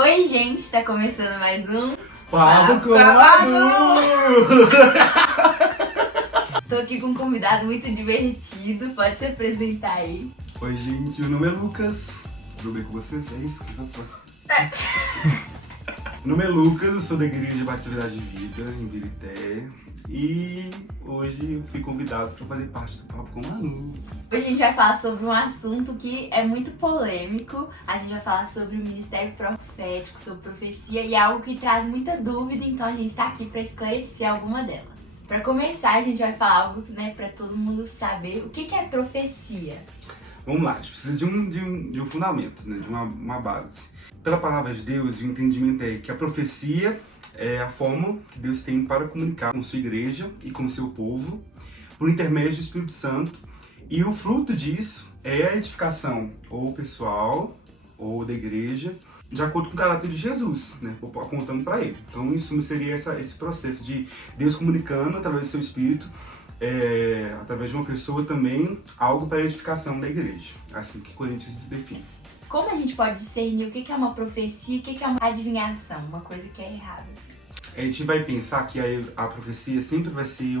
Oi, gente, tá começando mais um Papo com Manu! Tô aqui com um convidado muito divertido, pode se apresentar aí. Oi, gente, meu nome é Lucas. Tudo bem com vocês? É isso que eu tô. Meu nome é Lucas, eu sou da Igreja Batista Verdade de Vida, em Birité. E hoje eu fui convidado para fazer parte do Papo com Manu. Hoje a gente vai falar sobre um assunto que é muito polêmico. A gente vai falar sobre o ministério profético, sobre profecia, e é algo que traz muita dúvida, então a gente tá aqui para esclarecer alguma delas. Para começar, a gente vai falar algo, né, para todo mundo saber o que é profecia. Vamos lá, a gente precisa de um fundamento, né, de uma base. Pela palavra de Deus, o entendimento é que a profecia é a forma que Deus tem para comunicar com sua igreja e com seu povo, por intermédio do Espírito Santo. E o fruto disso é a edificação, ou pessoal, ou da igreja, de acordo com o caráter de Jesus, né, apontando para ele. Então, isso seria esse processo de Deus comunicando através do seu Espírito, através de uma pessoa também, algo para a edificação da igreja. Assim que Coríntios se define. Como a gente pode discernir o que é uma profecia e o que é uma adivinhação, uma coisa que é errada? Assim? A gente vai pensar que a profecia sempre vai ser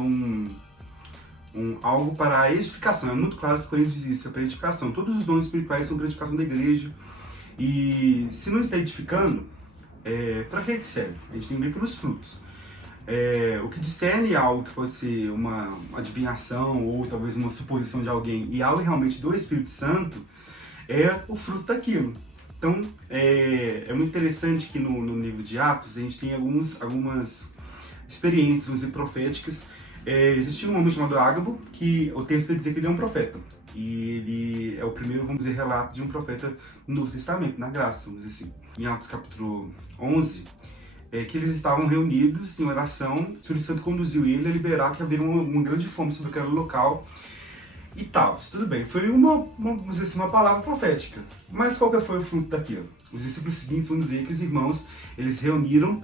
algo para a edificação. É muito claro que Coríntios diz isso, é para a edificação. Todos os dons espirituais são para a edificação da igreja. E se não está edificando, para que serve? A gente tem que ver pelos frutos. O que discerne algo que pode ser uma adivinhação ou talvez uma suposição de alguém e algo realmente do Espírito Santo é o fruto daquilo. Então, é muito interessante que no livro de Atos a gente tem algumas experiências, vamos dizer, proféticas. Existia um homem chamado Ágabo, que o texto vai dizer que ele é um profeta. E ele é o primeiro, vamos dizer, relato de um profeta no Novo Testamento, na graça, vamos dizer assim. Em Atos capítulo 11, que eles estavam reunidos em oração, o Espírito Santo conduziu ele a liberar que havia uma grande fome sobre aquele local. E tal, tudo bem, foi vamos dizer assim, uma palavra profética. Mas qual que foi o fruto daquilo? Os discípulos seguintes vão dizer que os irmãos, eles reuniram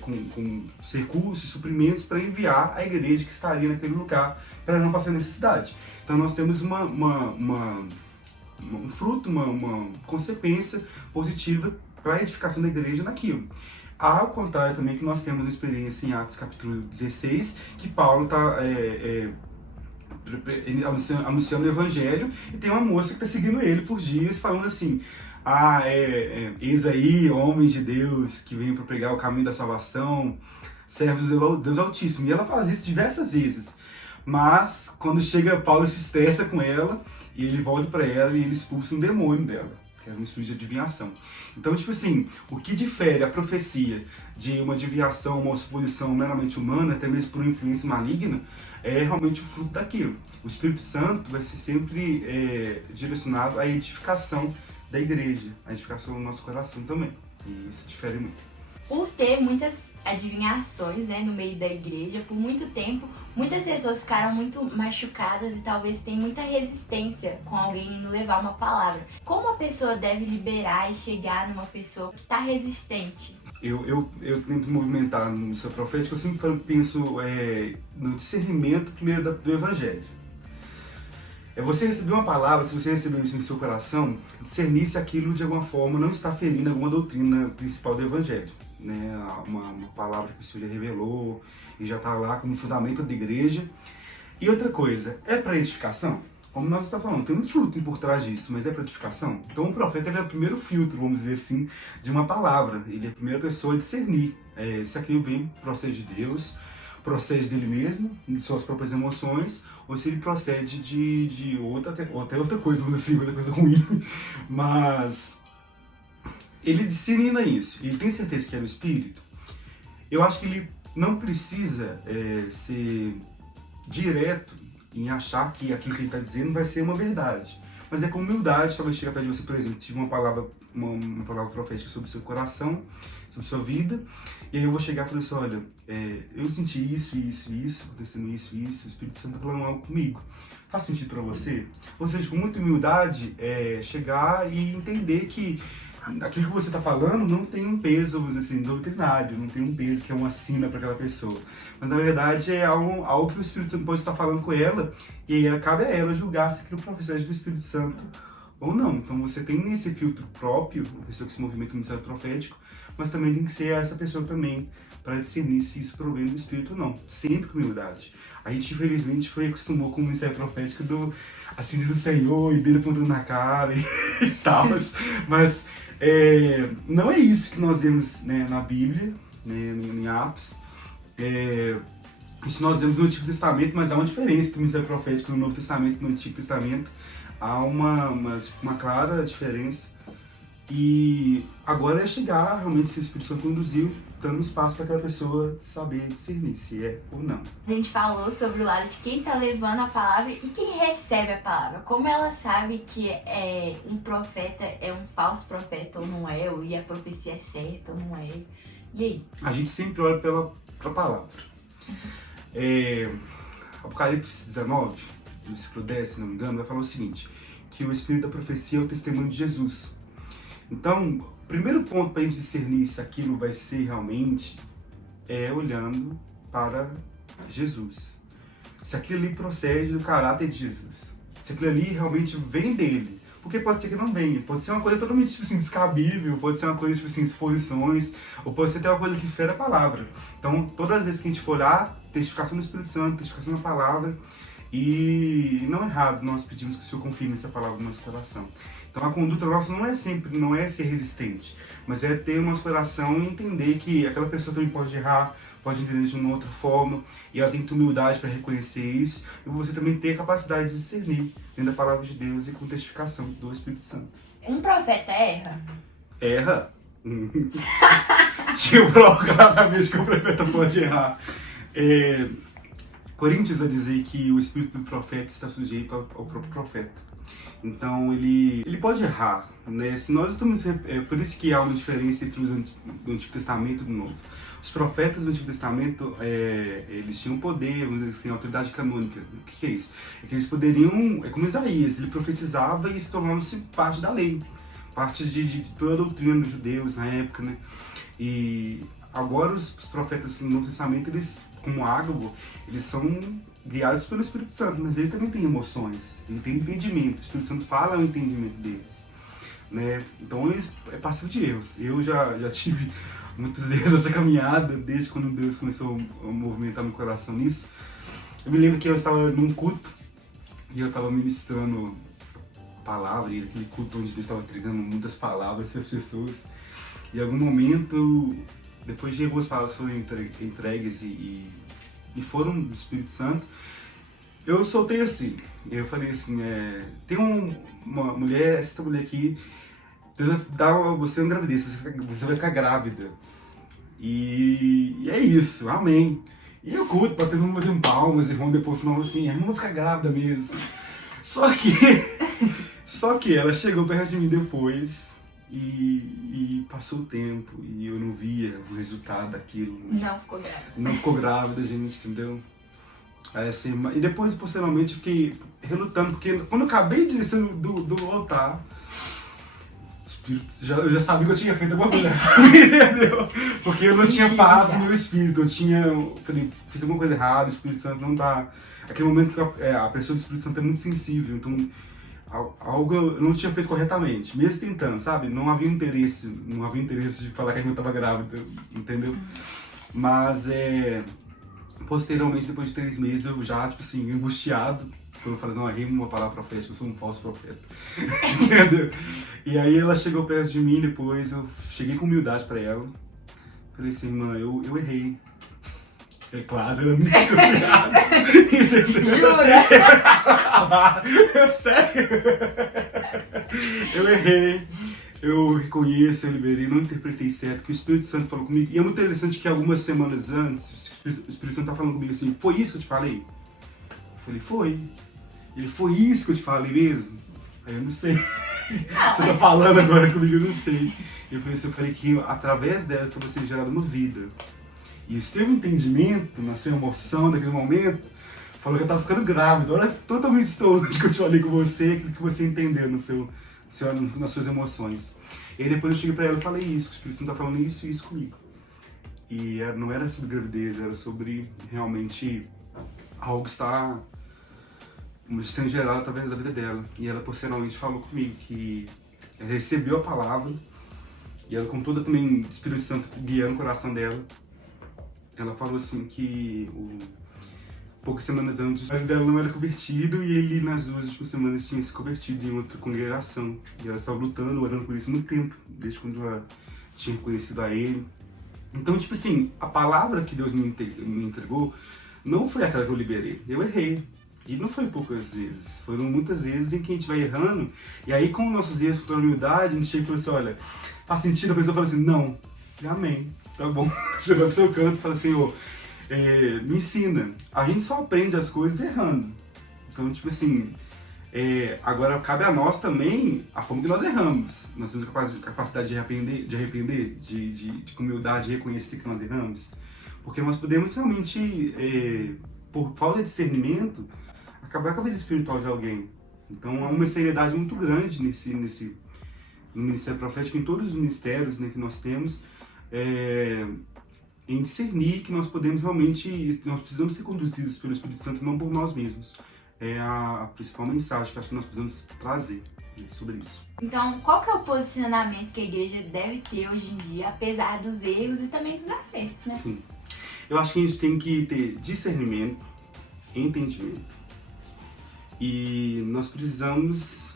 com os recursos, suprimentos para enviar a igreja que estaria naquele lugar para não passar necessidade. Então nós temos um fruto, uma consequência positiva para a edificação da igreja naquilo. Ao contrário também que nós temos uma experiência em Atos capítulo 16, que Paulo está anunciando o evangelho e tem uma moça que está seguindo ele por dias falando assim: eis aí homens de Deus que vêm para pregar o caminho da salvação, servos do Deus Altíssimo. E ela faz isso diversas vezes, mas quando chega Paulo se estressa com ela e ele volta para ela e ele expulsa um demônio dela, que era um espírito de adivinhação. Então, tipo assim, o que difere a profecia de uma adivinhação, uma suposição meramente humana, até mesmo por uma influência maligna, é realmente o fruto daquilo. O Espírito Santo vai ser sempre direcionado à edificação da igreja, à edificação do nosso coração também. E isso difere muito. Por ter muitas adivinhações, né, no meio da igreja, por muito tempo, muitas pessoas ficaram muito machucadas e talvez tenham muita resistência com alguém indo levar uma palavra. Como a pessoa deve liberar e chegar numa pessoa que está resistente? Eu tento movimentar no missão profética, eu sempre penso no discernimento primeiro do evangelho. Você receber uma palavra, se você receber isso no seu coração, discernir se aquilo de alguma forma não está ferindo alguma doutrina principal do evangelho. Né? Uma palavra que o Senhor revelou e já está lá como fundamento da igreja. E outra coisa, é para edificação? Como nós estamos falando, tem um fruto por trás disso, mas é para edificação? Então o profeta é o primeiro filtro, vamos dizer assim, de uma palavra. Ele é a primeira pessoa a discernir se aquilo procede de Deus, procede dele mesmo, de suas próprias emoções, ou se ele procede de até outra coisa, vamos dizer assim, outra coisa ruim. Mas ele discernindo isso, e ele tem certeza que é o Espírito, eu acho que ele não precisa ser direto em achar que aquilo que ele está dizendo vai ser uma verdade. Mas é com humildade, talvez chegar perto de você, por exemplo, tive uma palavra profética sobre o seu coração, sobre a sua vida, e aí eu vou chegar e falar assim: olha, eu senti isso, acontecendo isso, o Espírito Santo está falando algo comigo. Faz sentido para você? Ou seja, com muita humildade, chegar e entender que aquilo que você está falando não tem um peso, vamos dizer assim, doutrinário, não tem um peso que é uma sina para aquela pessoa. Mas na verdade é algo que o Espírito Santo pode estar falando com ela, e aí cabe a ela julgar se aquilo procede do Espírito Santo ou não. Então você tem esse filtro próprio, a pessoa que se movimenta no ministério profético, mas também tem que ser essa pessoa também para discernir se isso provém do Espírito ou não, sempre com humildade. A gente, infelizmente, acostumou com o ministério profético do assim diz o Senhor, e dedo apontando na cara e tal, mas não é isso que nós vemos, né, na Bíblia, né, em Atos. Isso nós vemos no Antigo Testamento, mas há uma diferença entre o ministério profético no Novo Testamento e no Antigo Testamento. Há uma clara diferença. E agora é chegar realmente se o Espírito Santo conduziu, dando espaço para aquela pessoa saber discernir se é ou não. A gente falou sobre o lado de quem está levando a palavra e quem recebe a palavra. Como ela sabe que um profeta é um falso profeta ou não é, ou a profecia é certa ou não é. E aí? A gente sempre olha pela palavra. Apocalipse 19, versículo 10, se não me engano, vai falar o seguinte, que o Espírito da profecia é o testemunho de Jesus. Então, o primeiro ponto para a gente discernir se aquilo vai ser realmente é olhando para Jesus. Se aquilo ali procede do caráter de Jesus. Se aquilo ali realmente vem dele. Porque pode ser que não venha. Pode ser uma coisa totalmente tipo assim, descabível, pode ser uma coisa tipo assim, exposições, ou pode ser até uma coisa que fere a palavra. Então, todas as vezes que a gente for lá, testificação do Espírito Santo, testificação da palavra, e não é errado nós pedimos que o Senhor confirme essa palavra no nosso coração. Então a conduta nossa não é ser resistente, mas é ter o nosso coração e entender que aquela pessoa também pode errar, pode entender de uma outra forma, e ela tem que ter humildade para reconhecer isso, e você também ter a capacidade de discernir dentro da palavra de Deus e com testificação do Espírito Santo. Um profeta erra? Erra? Tipo, claramente que o profeta pode errar. Coríntios vai dizer que o espírito do profeta está sujeito ao próprio profeta. Então ele pode errar, né? Se nós estamos, por isso que há uma diferença entre do Antigo Testamento e do Novo. Os profetas do Antigo Testamento, eles tinham poder, vamos dizer assim, autoridade canônica. O que é isso? É que eles poderiam, como Isaías, ele profetizava e se tornava-se parte da lei, parte de toda a doutrina dos judeus na época, né? E agora os profetas no Novo Testamento, eles, como Ágabo, eles são guiados pelo Espírito Santo, mas ele também tem emoções, ele tem entendimento, o Espírito Santo fala o entendimento deles, né? Então eles passivo de erros. Eu já tive muitos erros nessa caminhada, desde quando Deus começou a movimentar meu coração nisso. Eu me lembro que eu estava num culto e eu estava ministrando a palavra, e aquele culto onde Deus estava entregando muitas palavras para as pessoas. E em algum momento, depois de algumas palavras foram entregues e foram do Espírito Santo, eu soltei assim, eu falei assim, tem uma mulher, essa mulher aqui, Deus vai dar você uma gravidez, você vai ficar grávida, e é isso, amém. E eu culto, batendo um palmas, e vão depois falando assim, a irmã vai ficar grávida mesmo. Só que ela chegou perto de mim depois, e passou o tempo e eu não via o resultado daquilo. Não ficou grávida. Não ficou grávida, gente, entendeu? Aí, assim, e depois, posteriormente, eu fiquei relutando, porque quando eu acabei de descer do altar, eu já sabia que eu tinha feito alguma coisa, entendeu? Porque eu não tinha paz no meu espírito, fiz alguma coisa errada, o Espírito Santo não tá... Aquele momento que a pessoa do Espírito Santo é muito sensível, então algo eu não tinha feito corretamente, mesmo tentando, sabe? Não havia interesse de falar que a irmã estava grávida, entendeu? Mas posteriormente, depois de 3 meses, eu já, tipo assim, angustiado, quando eu falei, não, errei uma palavra profética, eu sou um falso profeta, entendeu? E aí ela chegou perto de mim, depois eu cheguei com humildade pra ela, falei assim, irmã, eu errei. É claro, eu não tinha nada. Jura? Sério? Eu errei, eu reconheço, eu liberei, não interpretei certo, que o Espírito Santo falou comigo. E é muito interessante que algumas semanas antes, o Espírito Santo tá falando comigo assim, foi isso que eu te falei? Eu falei, foi. Ele, foi isso que eu te falei mesmo? Aí eu não sei. Você tá falando agora comigo, eu não sei. Eu falei que através dela você vai ser gerado no vida. E o seu entendimento, na sua emoção naquele momento, falou que eu tava ficando grávida. Olha totalmente totalmente que eu te falei com você, aquilo que você entendeu nas suas emoções. E aí depois eu cheguei pra ela e falei isso, que o Espírito Santo tá falando isso e isso comigo. E não era sobre gravidez, era sobre realmente algo estar sendo gerada através da vida dela. E ela posteriormente falou comigo que ela recebeu a palavra, e ela, com toda também o Espírito Santo guiando o coração dela, ela falou assim que poucas semanas antes, o marido dela não era convertido, e ele nas 2 últimas semanas tinha se convertido em outra congregação. E ela estava lutando, orando por isso há muito tempo, desde quando ela tinha conhecido a ele. Então, tipo assim, a palavra que Deus me entregou não foi aquela que eu liberei. Eu errei. E não foi poucas vezes. Foram muitas vezes em que a gente vai errando. E aí, com nossos erros, com toda a humildade, a gente chega e fala assim, olha, faz sentido? A pessoa fala assim, não. E amém. Tá bom. Você vai pro seu canto e fala assim, me ensina. A gente só aprende as coisas errando. Então, tipo assim, agora cabe a nós também a forma que nós erramos. Nós temos capacidade de arrepender, de com humildade reconhecer que nós erramos. Porque nós podemos realmente, por falta de discernimento, acabar com a vida espiritual de alguém. Então há uma seriedade muito grande no ministério profético, em todos os ministérios, né, que nós temos, em discernir que nós podemos realmente, nós precisamos ser conduzidos pelo Espírito Santo, não por nós mesmos. É a principal mensagem que acho que nós precisamos trazer sobre isso. Então, qual que é o posicionamento que a igreja deve ter hoje em dia, apesar dos erros e também dos acertos, né? Sim. Eu acho que a gente tem que ter discernimento, entendimento. E nós precisamos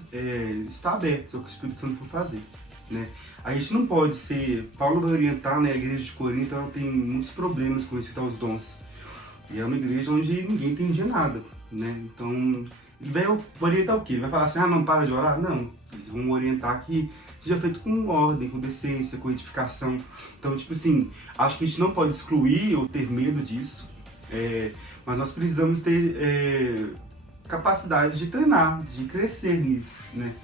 estar abertos ao que o Espírito Santo for fazer, né? A gente não pode ser... Paulo vai orientar, né, a igreja de Corinto, ela tem muitos problemas com recitar os dons. E é uma igreja onde ninguém entendia nada, né? Então, ele vai orientar o quê? Ele vai falar assim, não, para de orar? Não. Eles vão orientar que seja feito com ordem, com decência, com edificação. Então, tipo assim, acho que a gente não pode excluir ou ter medo disso, mas nós precisamos ter capacidade de treinar, de crescer nisso, né?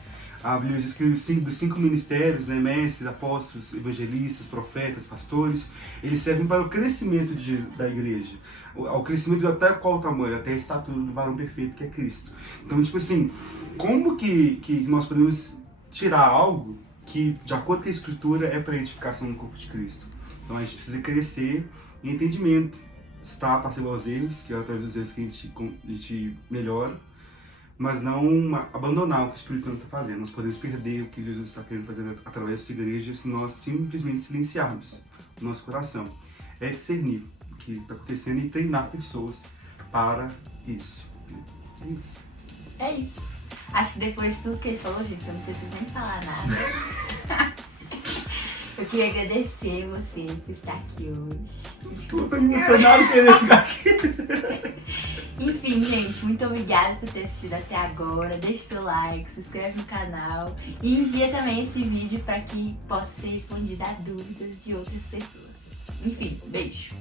A Bíblia diz que dos 5 ministérios, né, mestres, apóstolos, evangelistas, profetas, pastores, eles servem para o crescimento da igreja, ao crescimento até qual tamanho? Até a estatura do varão perfeito, que é Cristo. Então, tipo assim, como que nós podemos tirar algo que, de acordo com a Escritura, é para a edificação do corpo de Cristo? Então, a gente precisa crescer em entendimento, estar passivo aos erros, que é através dos erros que a gente melhora, mas não abandonar o que o Espírito Santo está fazendo. Nós podemos perder o que Jesus está querendo fazer através dessa igreja se nós simplesmente silenciarmos o nosso coração. É discernir o que está acontecendo e treinar pessoas para isso. É isso. É isso. Acho que depois de tudo que ele falou, gente, eu não preciso nem falar nada. Eu queria agradecer você por estar aqui hoje. Eu tô emocionado querendo ficar aqui. Enfim, gente, muito obrigada por ter assistido até agora. Deixe seu like, se inscreve no canal e envia também esse vídeo para que possa ser respondida a dúvidas de outras pessoas. Enfim, beijo!